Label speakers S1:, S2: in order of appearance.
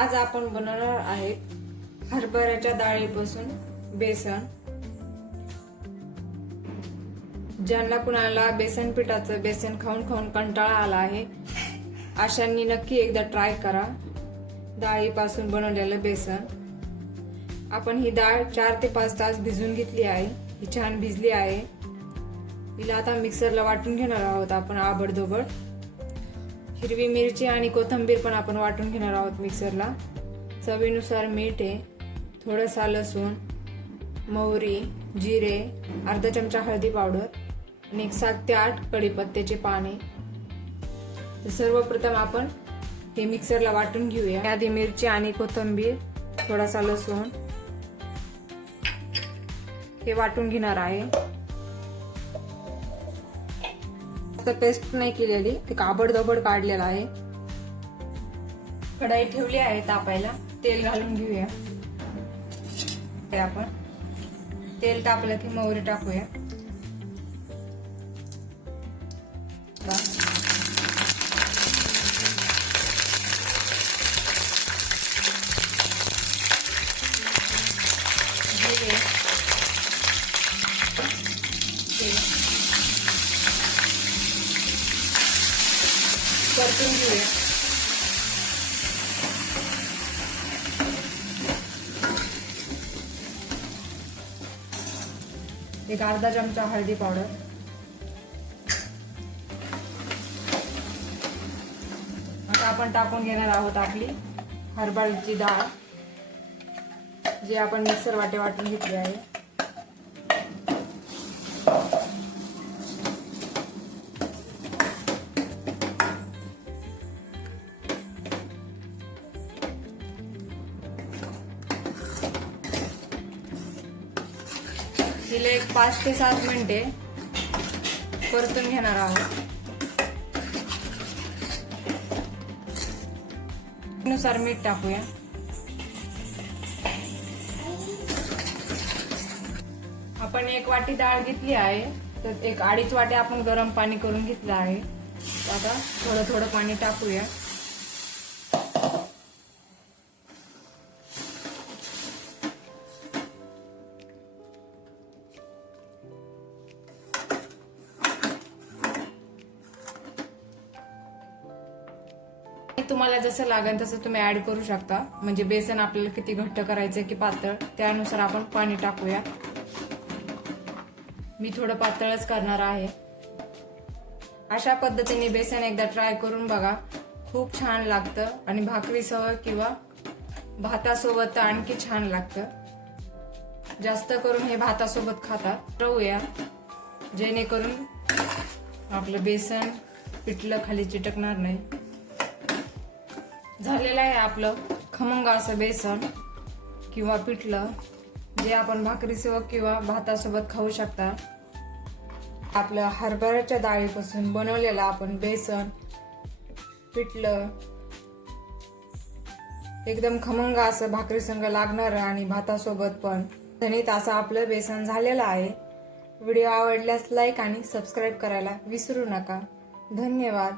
S1: आज आपण बनवणार आहेत हरभऱ्याच्या डाळीपासून बेसन. ज्यांना कुणाला बेसन पिठाचं बेसन खाऊन खाऊन कंटाळा आला आहे अशांनी नक्की एकदा ट्राय करा. डाळीपासून बनवलेलं बेसन. आपण ही डाळ चार ते पाच तास भिजून घेतली आहे. ही छान भिजली आहे. हिला आता मिक्सरला वाटून घेणार आहोत आपण आबडधोबड. हिरवी मिरची आणि कोथिंबीर पण आपण वाटून घेणार आहोत मिक्सरला. चवीनुसार मीठ आहे थोडंसा लसूण मोहरी जिरे अर्धा चमचा हळदी पावडर आणि एक सात ते आठ कढीपत्त्याचे पाने. तर सर्वप्रथम आपण हे मिक्सरला वाटून घेऊया. आधी मिरची आणि कोथिंबीर थोडासा लसूण. हे वाटून घेणार आहे. फक्त पेस्ट नाही केलेली ते काबडदबड काढलेला आहे. कढाई ठेवली आहे तापायला तेल घालून घेऊया. ते आपण. तेल तापलं की मोहरी टाकूया. परतून घेऊया एक अर्धा चमचा हळदी पावडर. आता आपण टाकून घेणार आहोत आपली हरभऱ्याची डाळ जी आपण मिक्सर वाटे वाटून घेतली आहे. तिला एक पाच ते सात मिनिटे परतून घेणार आहोत. नुसार मीठ टाकूया. आपण एक वाटी डाळ घेतली आहे तर एक अडीच वाटी आपण गरम पाणी करून घेतलं आहे. आता थोडं थोडं पाणी टाकूया. तुम्हाला जसं लागेल तसं तुम्ही ऍड करू शकता. म्हणजे बेसन आपल्याला किती घट्ट करायचं की पातळ त्यानुसार आपण पाणी टाकूया. मी थोडं पातळच करणार आहे. अशा पद्धतीने बेसन एकदा ट्राय करून बघा. खूप छान लागतं आणि भाकरीसह किंवा भातासोबत तर आणखी छान लागतं. जास्त करून हे भातासोबत खातात. रवूया जेणेकरून आपलं बेसन पिठलं खाली चिटकणार नाही. झालेलं आहे आपलं खमंग असं बेसन किंवा पिठलं जे आपण भाकरीसोबत किंवा भातासोबत खाऊ शकता. आपलं हरभऱ्याच्या डाळीपासून बनवलेलं आपण बेसन पिठलं. एकदम खमंग असं भाकरी संग लागणार आणि भातासोबत पण. धनीत असं आपलं बेसन झालेलं आहे. व्हिडिओ आवडल्यास लाईक आणि सबस्क्राईब करायला विसरू नका. धन्यवाद.